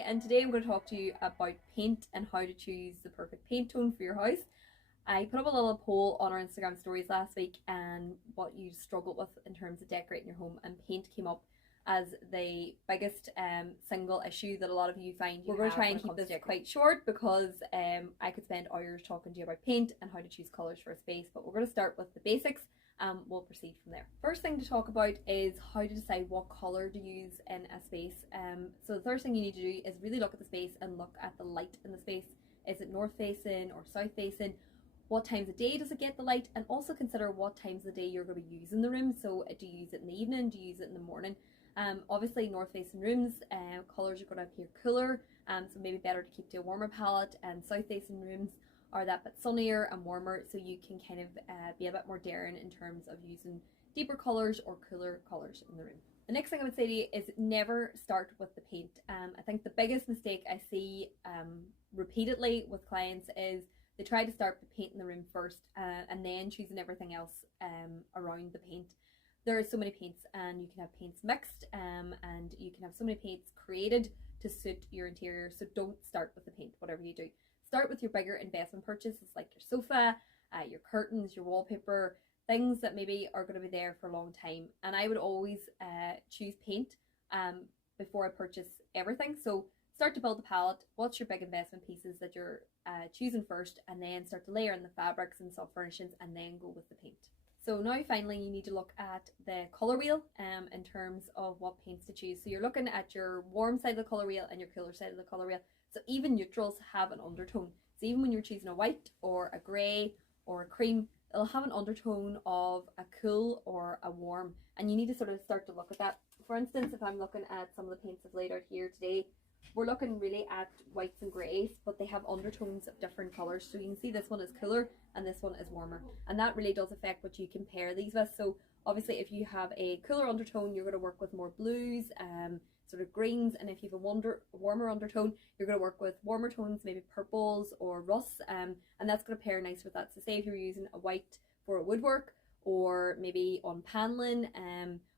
And today I'm going to talk to you about paint and how to choose the perfect paint tone for your house. I put up a little poll on our Instagram stories last week and what you struggled with in terms of decorating your home, and paint came up as the biggest single issue that a lot of you find. We're going to try and keep this quite short because I could spend hours talking to you about paint and how to choose colours for a space, but we're going to start with the basics. We'll proceed from there. First thing to talk about is how to decide what colour to use in a space. So the first thing you need to do is really look at the space and look at the light in the space. Is it north facing or south facing? What times of day does it get the light? And also consider what times of the day you're going to be using the room. So do you use it in the evening? Do you use it in the morning? Obviously north facing rooms, colours are going to appear cooler, so maybe better to keep to a warmer palette, and south facing rooms are that bit sunnier and warmer, so you can kind of be a bit more daring in terms of using deeper colours or cooler colours in the room. The next thing I would say to you is never start with the paint. I think the biggest mistake I see repeatedly with clients is they try to start with painting the room first and then choosing everything else around the paint. There are so many paints, and you can have paints mixed, and you can have so many paints created to suit your interior, so don't start with the paint, whatever you do. Start with your bigger investment purchases like your sofa, your curtains, your wallpaper, things that maybe are going to be there for a long time. And I would always choose paint before I purchase everything. So start to build the palette, what's your big investment pieces that you're choosing first, and then start to layer in the fabrics and soft furnishings, and then go with the paint. So now finally you need to look at the colour wheel in terms of what paints to choose. So you're looking at your warm side of the colour wheel and your cooler side of the colour wheel. So even neutrals have an undertone. So even when you're choosing a white or a grey or a cream, it'll have an undertone of a cool or a warm. And you need to sort of start to look at that. For instance, if I'm looking at some of the paints I've laid out here today, we're looking really at whites and greys, but they have undertones of different colours. So you can see this one is cooler and this one is warmer. And that really does affect what you compare these with. So obviously if you have a cooler undertone, you're going to work with more blues, sort of greens, and if you have a warmer undertone, you're going to work with warmer tones, maybe purples or rusts, and that's going to pair nice with that. So say if you're using a white for a woodwork, or maybe on paneling,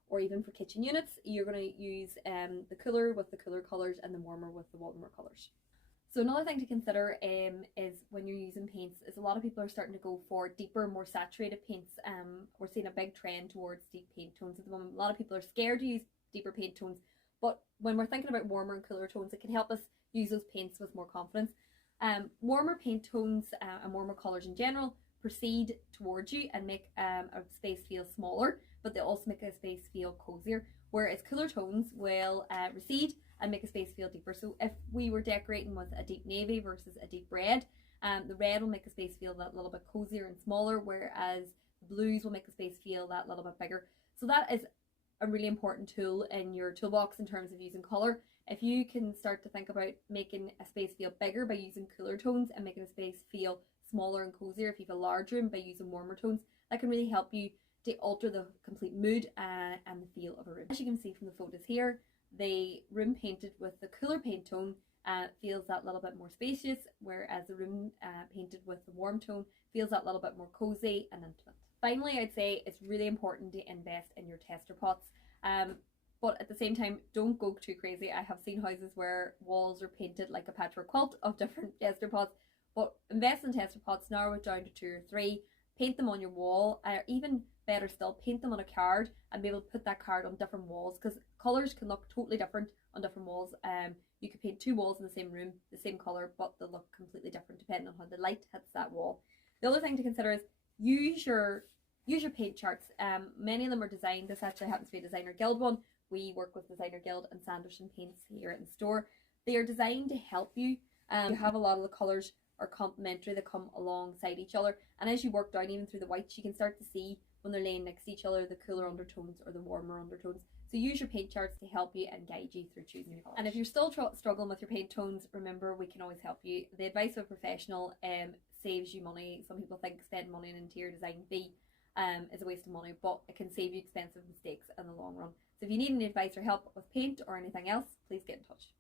or even for kitchen units, you're going to use the cooler with the cooler colours and the warmer with the warmer colours. So another thing to consider is when you're using paints is a lot of people are starting to go for deeper, more saturated paints. We're seeing a big trend towards deep paint tones at the moment. A lot of people are scared to use deeper paint tones, but when we're thinking about warmer and cooler tones, it can help us use those paints with more confidence. Warmer paint tones and warmer colours in general proceed towards you and make a space feel smaller, but they also make a space feel cozier, whereas cooler tones will recede and make a space feel deeper. So if we were decorating with a deep navy versus a deep red, the red will make a space feel that little bit cozier and smaller, whereas the blues will make a space feel that little bit bigger. So that is a really important tool in your toolbox in terms of using colour. If you can start to think about making a space feel bigger by using cooler tones and making a space feel smaller and cozier if you have a large room by using warmer tones, that can really help you to alter the complete mood and the feel of a room. As you can see from the photos here, the room painted with the cooler paint tone feels that little bit more spacious, whereas the room painted with the warm tone feels that little bit more cozy and intimate. Finally, I'd say it's really important to invest in your tester pots, but at the same time, don't go too crazy. I have seen houses where walls are painted like a patchwork quilt of different tester pots, but invest in tester pots, narrow it down to 2 or 3, paint them on your wall, or even better still, paint them on a card and be able to put that card on different walls, because colours can look totally different on different walls. You could paint 2 walls in the same room, the same colour, but they'll look completely different depending on how the light hits that wall. The other thing to consider is use your paint charts. Many of them are designed. This actually happens to be a Designer Guild one. We work with Designer Guild and Sanderson Paints here in the store. They are designed to help you. You have a lot of the colours are complementary, they come alongside each other, and as you work down even through the whites, you can start to see when they're laying next to each other the cooler undertones or the warmer undertones. So use your paint charts to help you and guide you through choosing your colours. And if you're still struggling with your paint tones, remember, we can always help you. The advice of a professional saves you money. Some people think spending money on interior design is a waste of money, but it can save you expensive mistakes in the long run. So if you need any advice or help with paint or anything else, please get in touch.